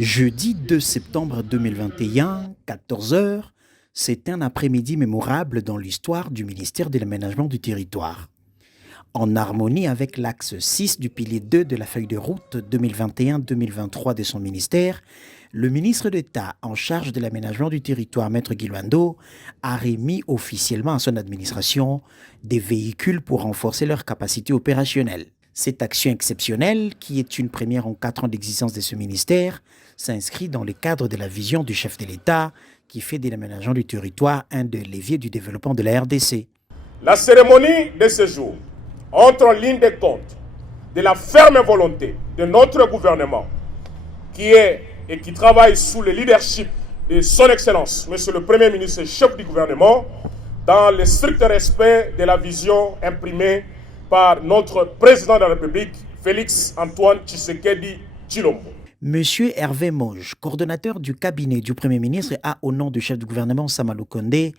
Jeudi 2 septembre 2021, 14 heures, c'est un après-midi mémorable dans l'histoire du ministère de l'Aménagement du Territoire. En harmonie avec l'axe 6 du pilier 2 de la feuille de route 2021-2023 de son ministère, le ministre d'État en charge de l'aménagement du territoire, Maître Guy Luando, a remis officiellement à son administration des véhicules pour renforcer leur capacité opérationnelle. Cette action exceptionnelle, qui est une première en 4 ans d'existence de ce ministère, s'inscrit dans le cadre de la vision du chef de l'État qui fait de l'aménagement du territoire un des leviers du développement de la RDC. La cérémonie de ce jour entre en ligne de compte de la ferme volonté de notre gouvernement qui est et qui travaille sous le leadership de son Excellence, Monsieur le Premier ministre et chef du gouvernement, dans le strict respect de la vision imprimée par notre président de la République, Félix Antoine Tshisekedi Tshilombo. Monsieur Hervé Moge, coordonnateur du cabinet du Premier ministre, a, au nom du chef du gouvernement Samalou Condé,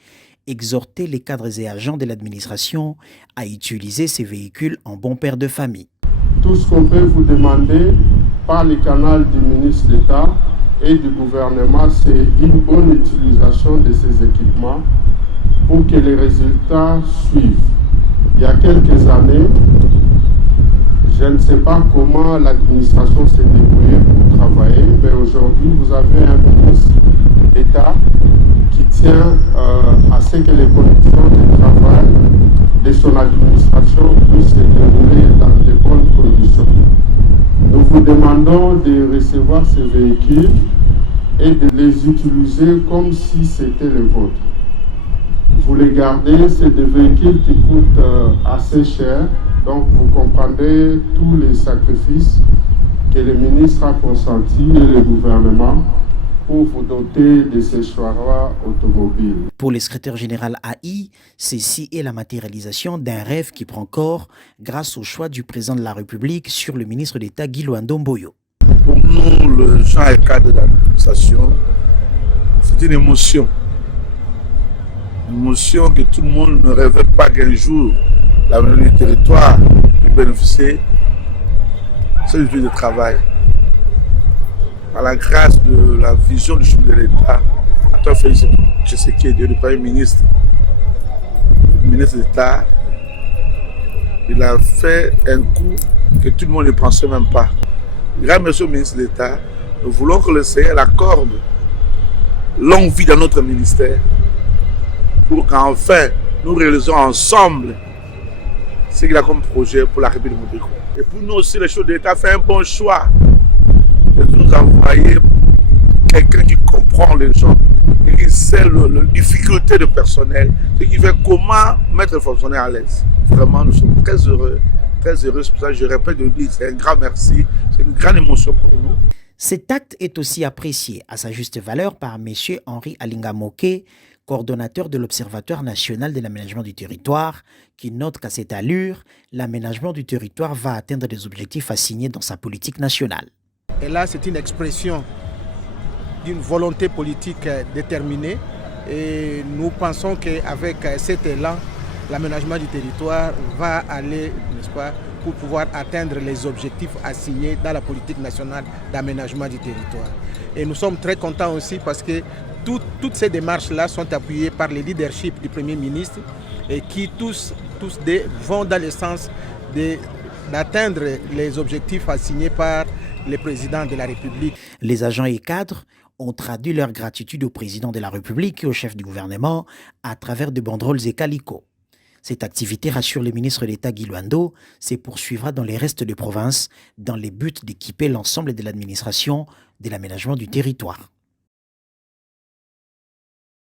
exhorté les cadres et agents de l'administration à utiliser ces véhicules en bon père de famille. Tout ce qu'on peut vous demander par le canal du ministre d'État et du gouvernement, c'est une bonne utilisation de ces équipements pour que les résultats suivent. Il y a quelques années, je ne sais pas comment l'administration s'est débrouillée pour travailler, mais aujourd'hui, vous avez un ministre d'État qui tient à ce que les conditions de travail de son administration puissent se dérouler dans de bonnes conditions. Nous vous demandons de recevoir ces véhicules et de les utiliser comme si c'était les vôtres. Vous les gardez, c'est des véhicules qui coûtent assez cher, donc vous comprendrez tous les sacrifices que le ministre a consentis et le gouvernement pour vous doter de ces choix automobiles. Pour le secrétaire général AI, ceci est la matérialisation d'un rêve qui prend corps grâce au choix du président de la République sur le ministre d'État Guy Luando Mboyo. Pour nous, le champ et cadre de l'administration, c'est une émotion. Une émotion que tout le monde ne rêvait pas qu'un jour l'avenir du territoire puisse bénéficier de ce lieu de travail. Par la grâce de la vision du chef de l'État, Antoine Félix Tshisekedi, le Premier ministre, le ministre d'État, il a fait un coup que tout le monde ne pensait même pas. Grand monsieur le ministre d'État, nous voulons que le Seigneur accorde longue vie dans notre ministère pour qu'enfin nous réalisons ensemble ce qu'il a comme projet pour la République de Mobéco. Et pour nous aussi, le chef de l'État fait un bon choix de nous envoyer quelqu'un qui comprend les gens, et qui sait les difficultés de personnel, et qui fait comment mettre les fonctionnaires à l'aise. Vraiment, nous sommes très heureux. C'est pour ça que je répète de dire, c'est un grand merci, c'est une grande émotion pour nous. Cet acte est aussi apprécié à sa juste valeur par M. Henri Alinga Moké, coordonnateur de l'Observatoire national de l'aménagement du territoire, qui note qu'à cette allure, l'aménagement du territoire va atteindre des objectifs assignés dans sa politique nationale. Et là, c'est une expression d'une volonté politique déterminée. Et nous pensons qu'avec cet élan, l'aménagement du territoire va aller, n'est-ce pas, pour pouvoir atteindre les objectifs assignés dans la politique nationale d'aménagement du territoire. Et nous sommes très contents aussi parce que toutes ces démarches-là sont appuyées par le leadership du Premier ministre et qui tous vont dans le sens d'atteindre les objectifs assignés par le président de la République. Les agents et cadres ont traduit leur gratitude au président de la République et au chef du gouvernement à travers de banderoles et calicots. Cette activité, rassure le ministre d'État Guy Luando, se poursuivra dans les restes de province dans le but d'équiper l'ensemble de l'administration de l'aménagement du territoire.